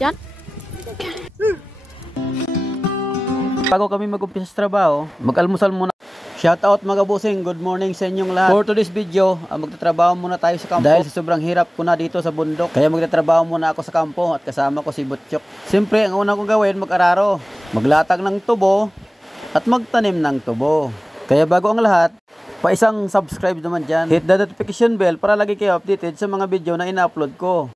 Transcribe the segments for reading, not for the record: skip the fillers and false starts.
Diyan. Bago kami mag-umpisa sa trabaho, mag-almusal muna. Shoutout mga busing, good morning sa inyong lahat. For today's video, magtatrabaho muna tayo sa kampo. Dahil sa sobrang hirap ko na dito sa bundok, kaya magtatrabaho muna ako sa kampo at kasama ko si Butchok. Siyempre, ang una kong gawin, mag-araro, maglatag ng tubo at magtanim ng tubo. Kaya bago ang lahat, pa-isang subscribe naman dyan. Hit the notification bell para lagi kayo updated sa mga video na ina-upload ko.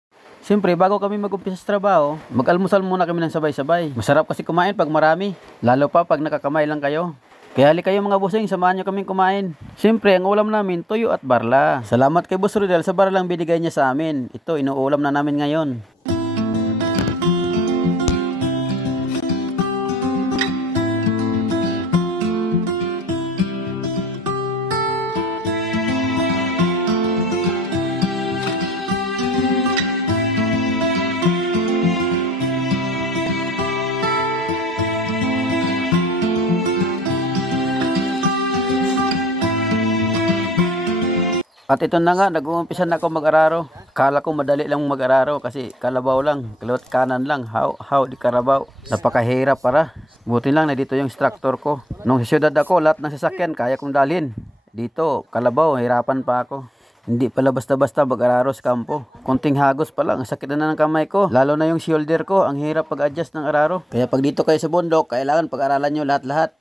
Siyempre, bago kami mag-umpisa sa trabaho, mag-almusal muna kami ng sabay-sabay. Masarap kasi kumain pag marami, lalo pa pag nakakamay lang kayo. Kaya hali kayo mga busing, samahan nyo kaming kumain. Siyempre, ang ulam namin, tuyo at barla. Salamat kay Boss Rodel sa barlang binigay niya sa amin. Ito, inuulam na namin ngayon. At ito na nga, nag-uumpisa na ako mag-araro. Kala ko madali lang mag-araro kasi kalabaw lang, kalawat kanan lang, how di karabaw. Napakahirap para. Buti lang na dito yung instructor ko. Nung sa syudad ako, lahat ng sasakyan kaya kong dalhin. Dito, kalabaw, hirapan pa ako. Hindi pala basta-basta mag-araro sa kampo. Konting hagos pa lang, sakit na ng kamay ko. Lalo na yung shoulder ko, ang hirap pag-adjust ng araro. Kaya pag dito kayo sa bundok, kailangan pag-aralan nyo lahat-lahat.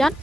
Diyan.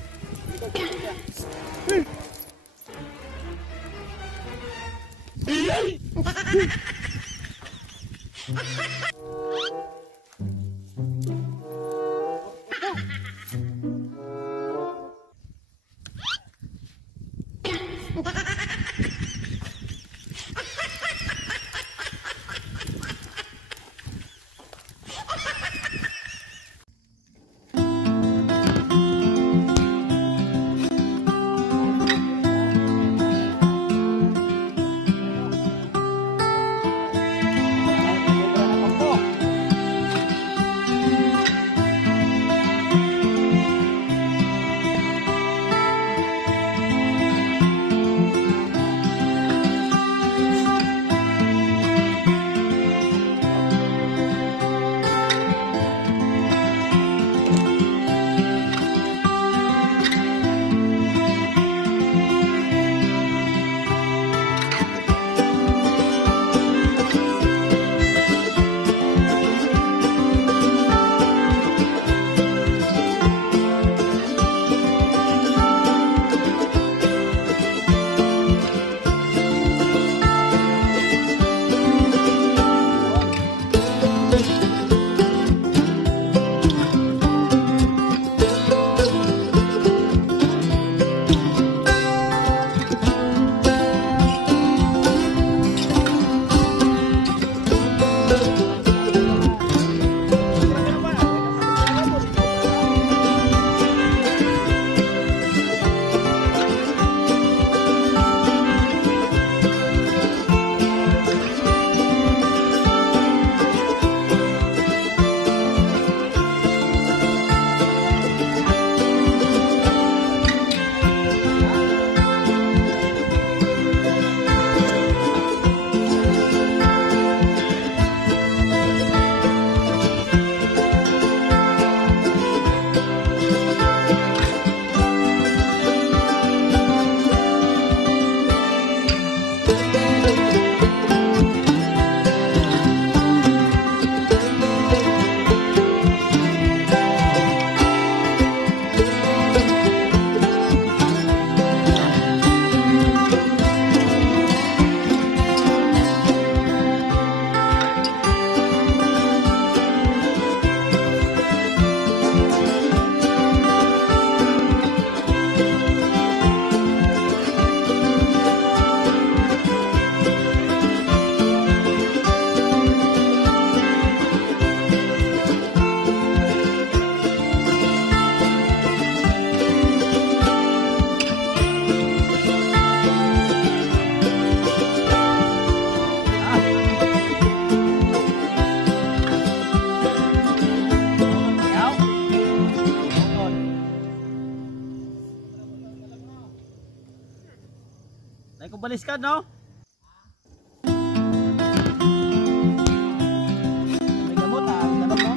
magpapalis ka, no? May gamot, ha? May gamot, no?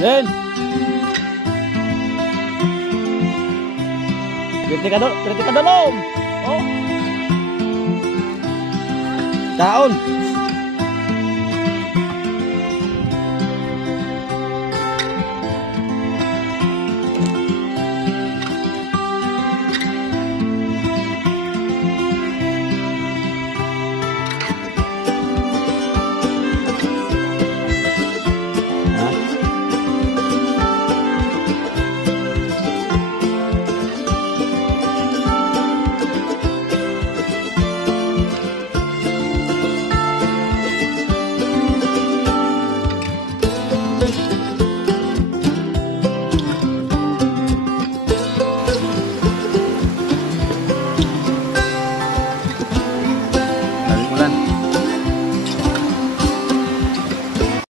Jen! Berhenti ka dulu. Oh. Daun.